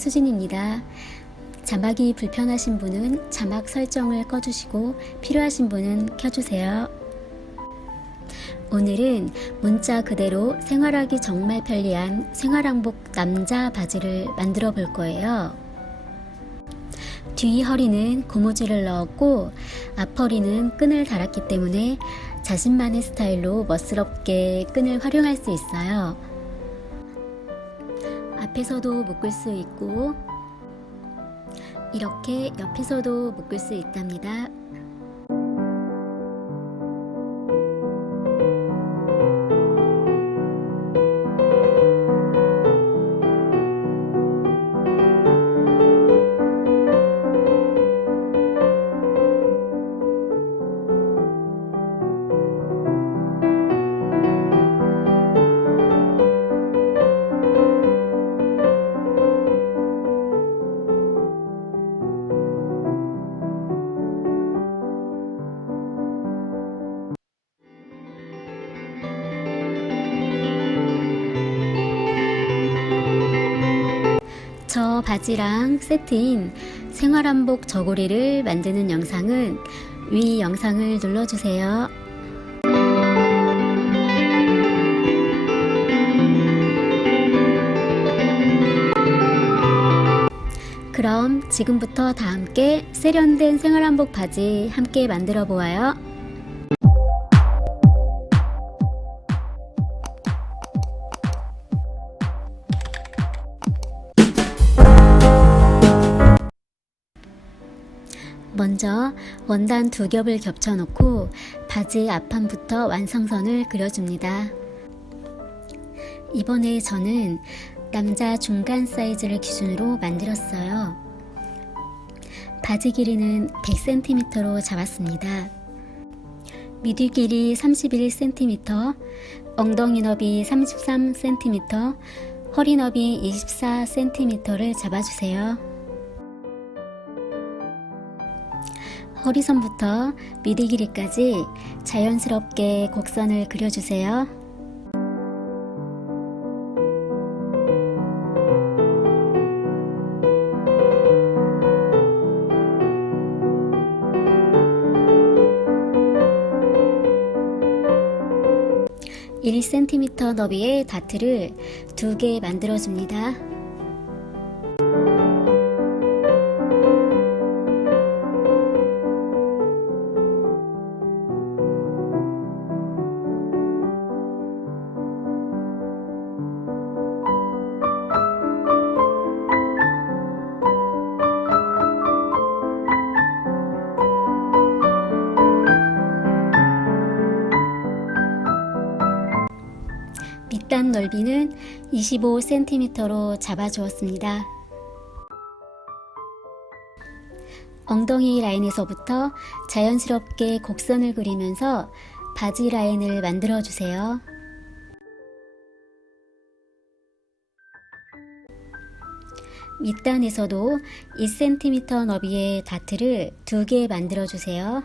수진입니다. 자막이 불편하신 분은 자막 설정을 꺼주시고 필요하신 분은 켜주세요. 오늘은 문자 그대로 생활하기 정말 편리한 생활항복 남자 바지를 만들어 볼 거예요. 뒤 허리는 고무줄을 넣었고 앞허리는 끈을 달았기 때문에 자신만의 스타일로 멋스럽게 끈을 활용할 수 있어요. 앞에서도 묶을 수 있고 이렇게 옆에서도 묶을 수 있답니다. 저 바지랑 세트인 생활한복 저고리를 만드는 영상은 위 영상을 눌러주세요. 그럼 지금부터 다 함께 세련된 생활한복 바지 함께 만들어 보아요. 먼저 원단 2겹을 겹쳐 놓고 바지 앞판부터 완성선을 그려줍니다. 이번에 저는 남자 중간 사이즈를 기준으로 만들었어요. 바지 길이는 100cm로 잡았습니다. 미디 길이 31cm, 엉덩이 너비 33cm, 허리 너비 24cm를 잡아주세요. 허리선부터 미디 길이까지 자연스럽게 곡선을 그려주세요. (1cm) 너비의 다트를 2개 만들어줍니다. 밑단 넓이는 25cm로 잡아주었습니다. 엉덩이 라인에서부터 자연스럽게 곡선을 그리면서 바지 라인을 만들어 주세요. 밑단에서도 2cm 너비의 다트를 2개 만들어 주세요.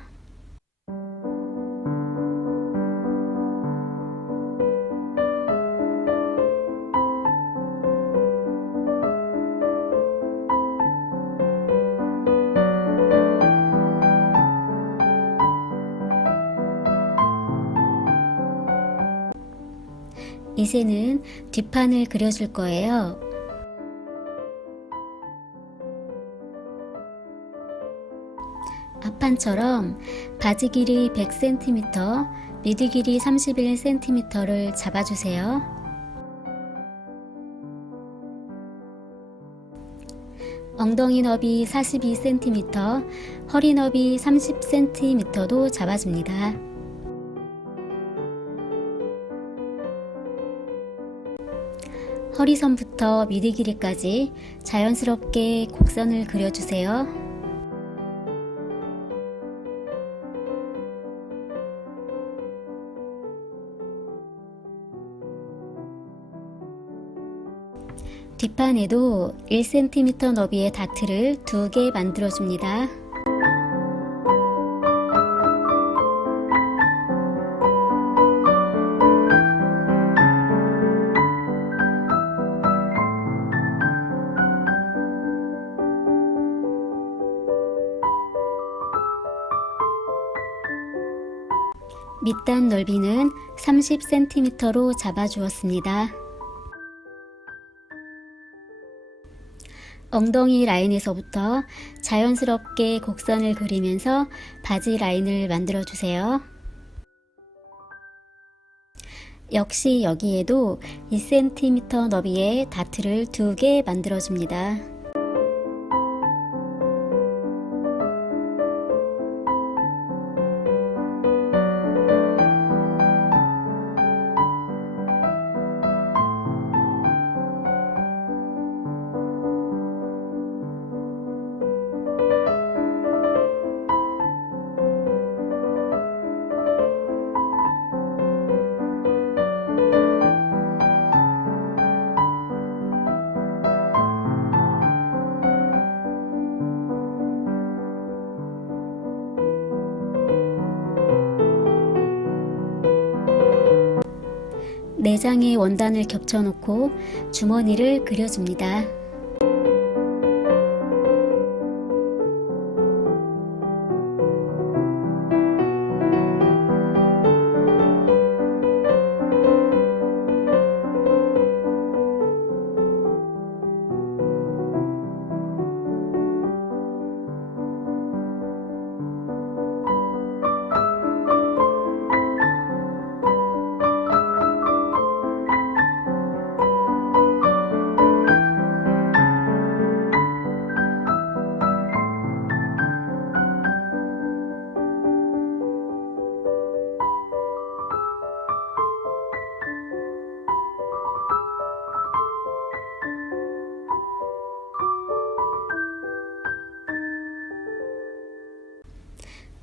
이제는 뒷판을 그려줄 거예요. 앞판처럼 바지 길이 100cm, 미디 길이 31cm를 잡아주세요. 엉덩이 너비 42cm, 허리 너비 30cm도 잡아줍니다. 허리선부터 미디 길이까지 자연스럽게 곡선을 그려주세요. 뒷판에도 1cm 너비의 다트를 2개 만들어줍니다. 밑단 넓이는 30cm로 잡아주었습니다. 엉덩이 라인에서부터 자연스럽게 곡선을 그리면서 바지 라인을 만들어 주세요. 역시 여기에도 2cm 너비의 다트를 2개 만들어 줍니다. 내장의 원단을 겹쳐놓고 주머니를 그려줍니다.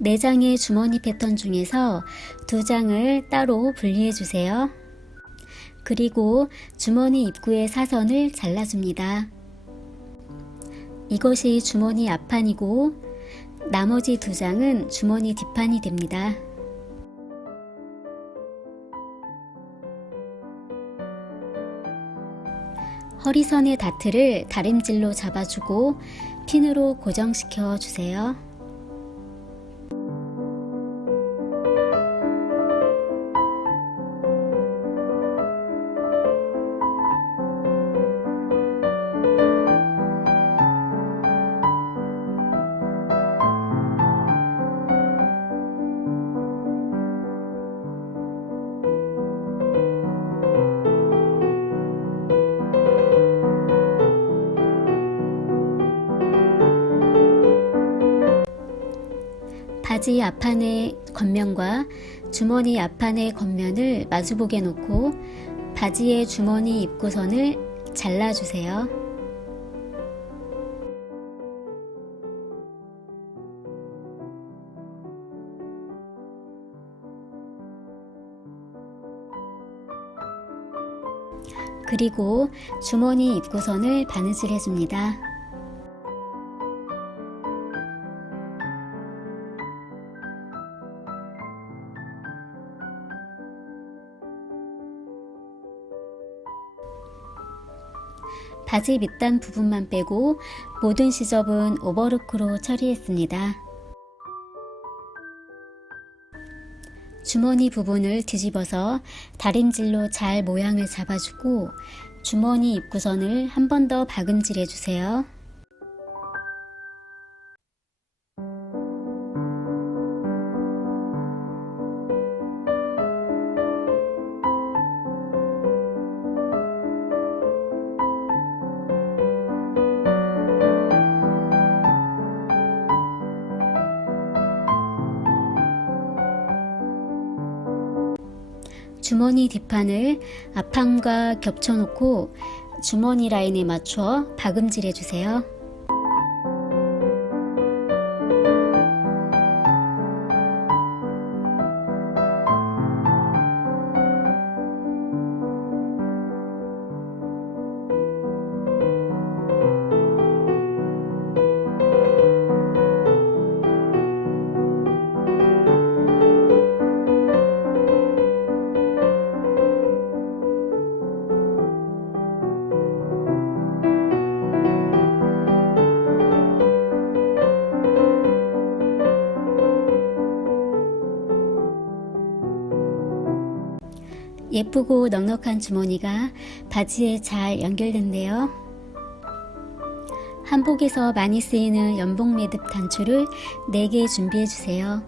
내장의 주머니 패턴 중에서 2장을 따로 분리해 주세요. 그리고 주머니 입구의 사선을 잘라줍니다. 이것이 주머니 앞판이고 나머지 2장은 주머니 뒷판이 됩니다. 허리선의 다트를 다림질로 잡아주고 핀으로 고정시켜 주세요. 바지 앞판의 겉면과 주머니 앞판의 겉면을 마주보게 놓고 바지의 주머니 입구선을 잘라주세요. 그리고 주머니 입구선을 바느질 해줍니다. 바지 밑단 부분만 빼고 모든 시접은 오버로크로 처리했습니다. 주머니 부분을 뒤집어서 다림질로 잘 모양을 잡아주고 주머니 입구선을 한 번 더 박음질 해주세요. 주머니 뒷판을 앞판과 겹쳐놓고 주머니 라인에 맞춰 박음질 해주세요. 예쁘고 넉넉한 주머니가 바지에 잘 연결된대요. 한복에서 많이 쓰이는 연복 매듭 단추를 4개 준비해 주세요.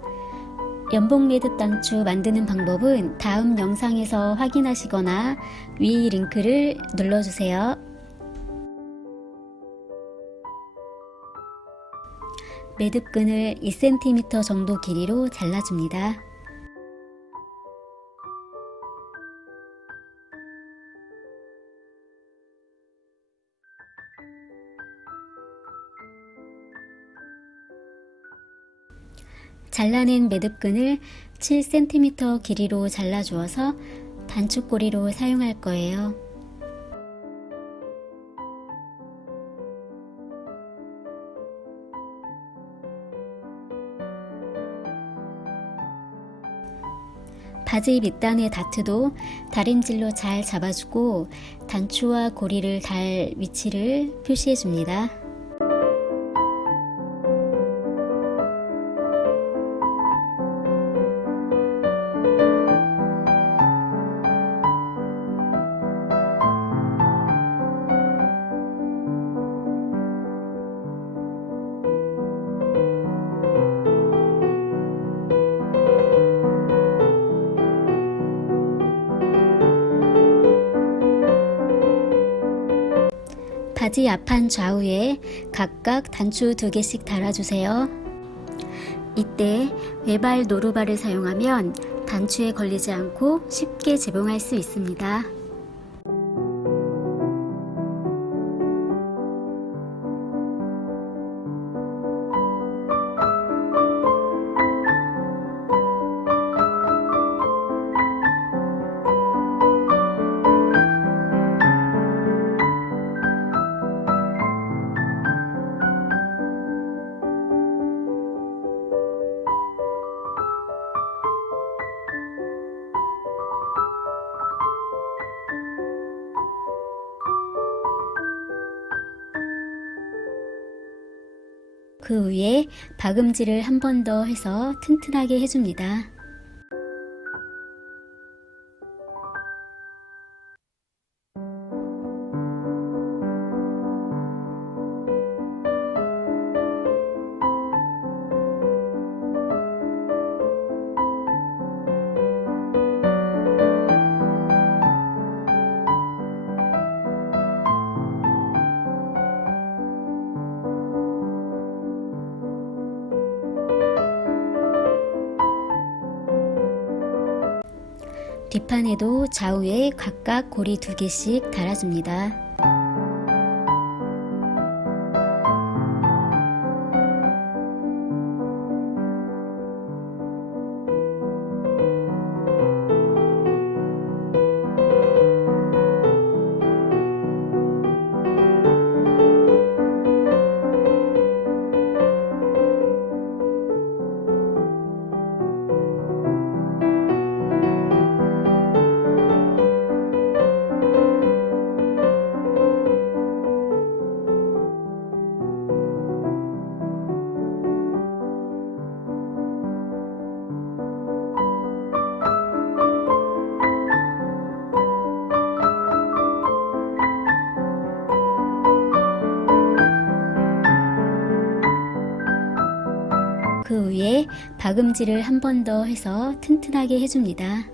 연복 매듭 단추 만드는 방법은 다음 영상에서 확인하시거나 위 링크를 눌러주세요. 매듭끈을 2cm 정도 길이로 잘라줍니다. 잘라낸 매듭끈을 7cm 길이로 잘라주어서 단추꼬리로 사용할 거예요. 바지 밑단의 다트도 다림질로 잘 잡아주고 단추와 고리를 달 위치를 표시해 줍니다. 바지 앞판 좌우에 각각 단추 2개씩 달아주세요. 이때 외발 노루발을 사용하면 단추에 걸리지 않고 쉽게 재봉할 수 있습니다. 그 위에 박음질을 한 번 더 해서 튼튼하게 해줍니다. 뒷판에도 좌우에 각각 고리 2개씩 달아줍니다. 그 위에 박음질을 한 번 더 해서 튼튼하게 해줍니다.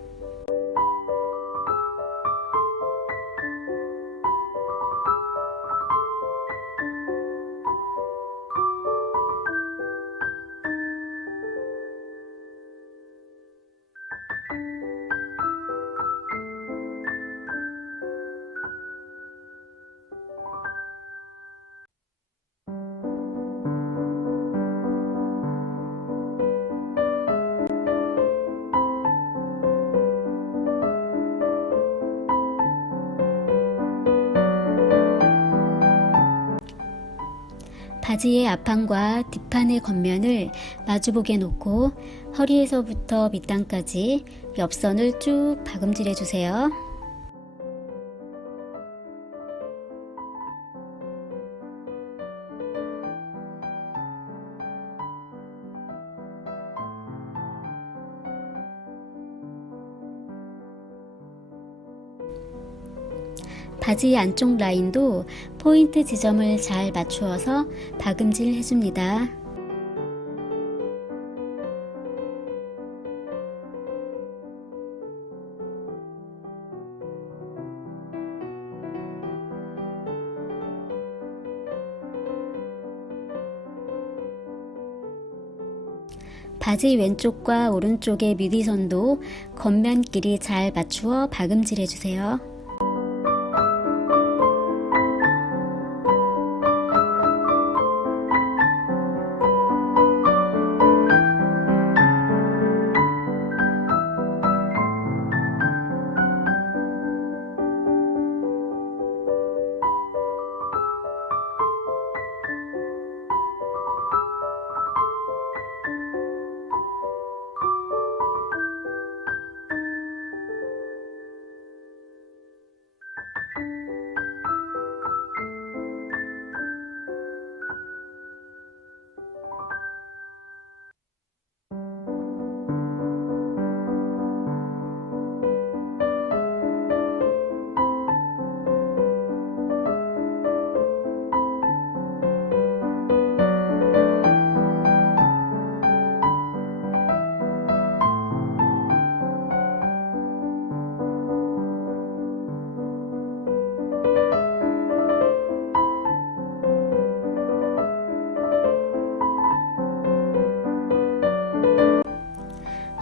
바지의 앞판과 뒷판의 겉면을 마주보게 놓고 허리에서부터 밑단까지 옆선을 쭉 박음질해 주세요. 바지 안쪽 라인도 포인트 지점을 잘 맞추어서 박음질 해줍니다. 바지 왼쪽과 오른쪽의 미디선도 겉면끼리 잘 맞추어 박음질 해주세요.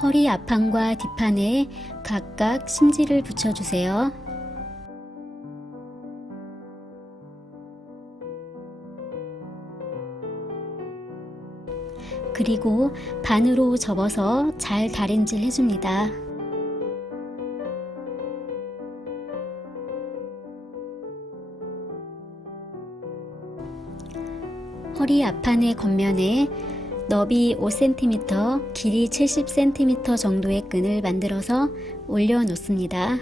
허리 앞판과 뒷판에 각각 심지를 붙여주세요. 그리고 반으로 접어서 잘 다림질 해줍니다. 허리 앞판의 겉면에 너비 5cm, 길이 70cm 정도의 끈을 만들어서 올려 놓습니다.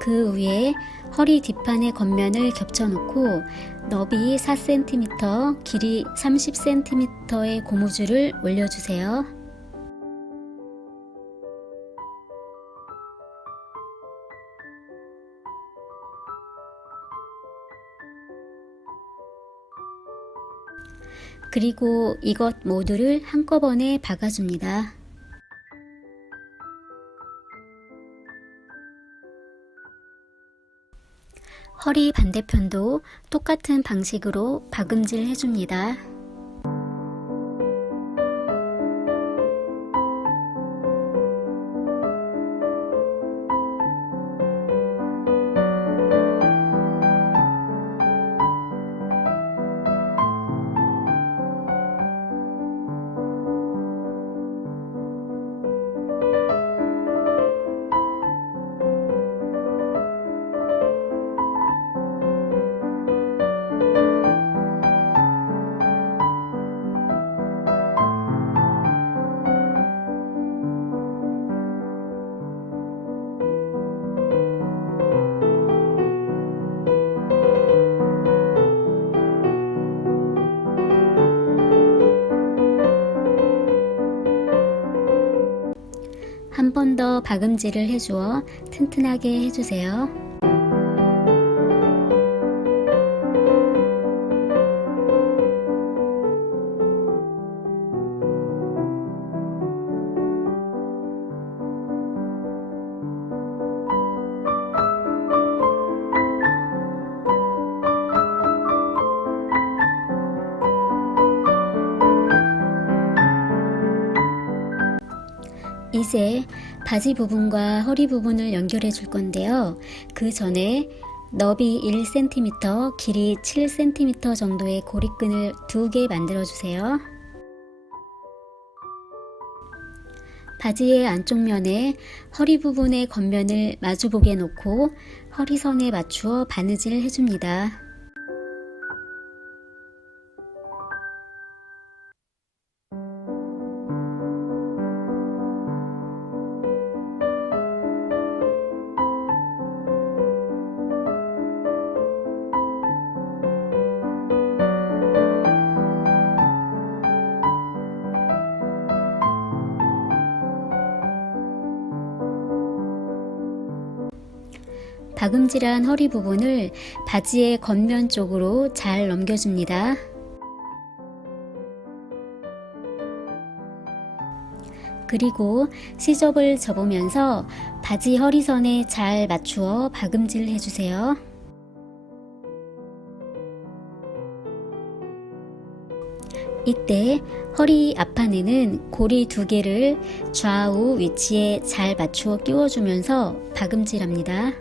그 위에 허리 뒷판의 겉면을 겹쳐 놓고 너비 4cm, 길이 30cm의 고무줄을 올려주세요. 그리고 이것 모두를 한꺼번에 박아줍니다. 허리 반대편도 똑같은 방식으로 박음질 해줍니다. 한 번 더 박음질을 해주어 튼튼하게 해주세요. 이제 바지 부분과 허리 부분을 연결해 줄 건데요. 그 전에 너비 1cm, 길이 7cm 정도의 고리끈을 2개 만들어 주세요. 바지의 안쪽 면에 허리 부분의 겉면을 마주보게 놓고 허리선에 맞추어 바느질 해줍니다. 박음질한 허리 부분을 바지의 겉면 쪽으로 잘 넘겨줍니다. 그리고 시접을 접으면서 바지 허리선에 잘 맞추어 박음질 해주세요. 이때 허리 앞판에는 고리 2개를 좌우 위치에 잘 맞추어 끼워주면서 박음질합니다.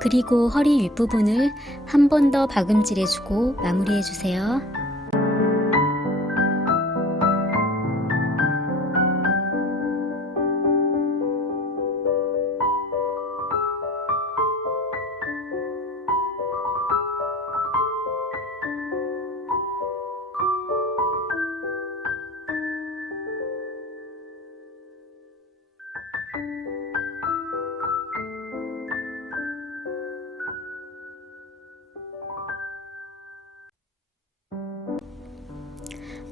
그리고 허리 윗부분을 한 번 더 박음질해주고 마무리해주세요.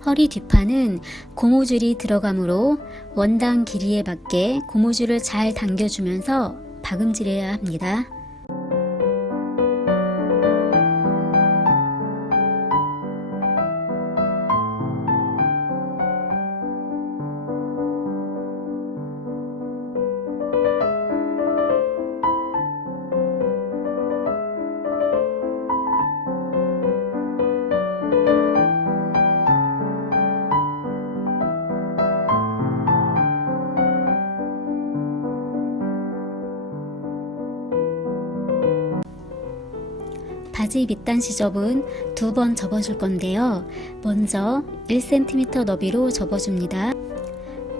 허리 뒷판은 고무줄이 들어가므로 원단 길이에 맞게 고무줄을 잘 당겨주면서 박음질해야 합니다. 바지 밑단 시접은 2번 접어줄 건데요. 먼저 1cm 너비로 접어줍니다.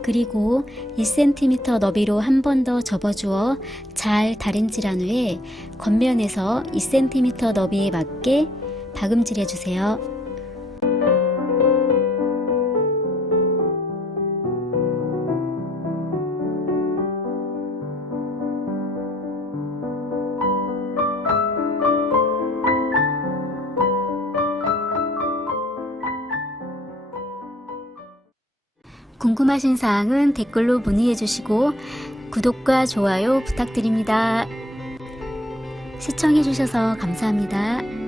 그리고 2cm 너비로 한 번 더 접어주어 잘 다림질한 후에 겉면에서 2cm 너비에 맞게 박음질해주세요. 궁금하신 사항은 댓글로 문의해 주시고 구독과 좋아요 부탁드립니다. 시청해 주셔서 감사합니다.